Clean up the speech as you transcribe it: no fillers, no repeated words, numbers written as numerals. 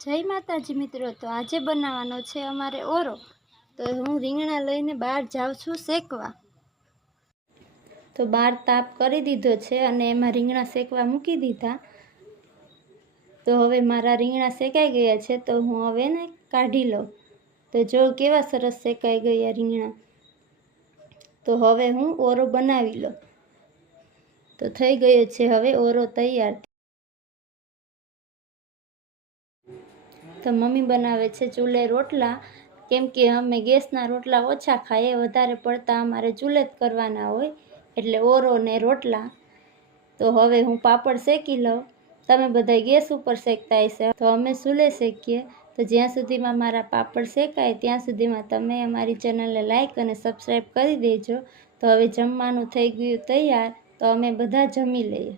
જય માતાજી મિત્રો। તો આજે બનાવવાનો છે અમારે ઓરો। તો હું રીંગણા લઈને બહાર જાઉં છું શેકવા। તો બહાર તાપ કરી દીધો છે અને એમાં રીંગણા શેકવા મૂકી દીધા। તો હવે મારા રીંગણા શેકાઈ ગયા છે, તો હું હવે ને કાઢી લઉં। તો જો કેવા સરસ શેકાઈ ગયા રીંગણા। તો હવે હું ઓરો બનાવી લઉં। તો થઈ ગયો છે હવે ઓરો તૈયાર। તો મમ્મી બનાવે છે ચૂલે રોટલા, કેમ કે અમે ગેસના રોટલા ઓછા ખાઈએ, વધારે પડતા અમારે ચૂલે જ કરવાના હોય, એટલે ઓરો ને રોટલા। તો હવે હું પાપડ શેકી લઉં। તમે બધા ગેસ ઉપર શેકતા હશે, તો અમે ચૂલે શેકીએ। તો જ્યાં સુધીમાં મારા પાપડ શેકાય ત્યાં સુધીમાં તમે અમારી ચેનલને લાઈક અને સબસ્ક્રાઈબ કરી દેજો। તો હવે જમવાનું થઈ ગયું તૈયાર, તો અમે બધા જમી લઈએ।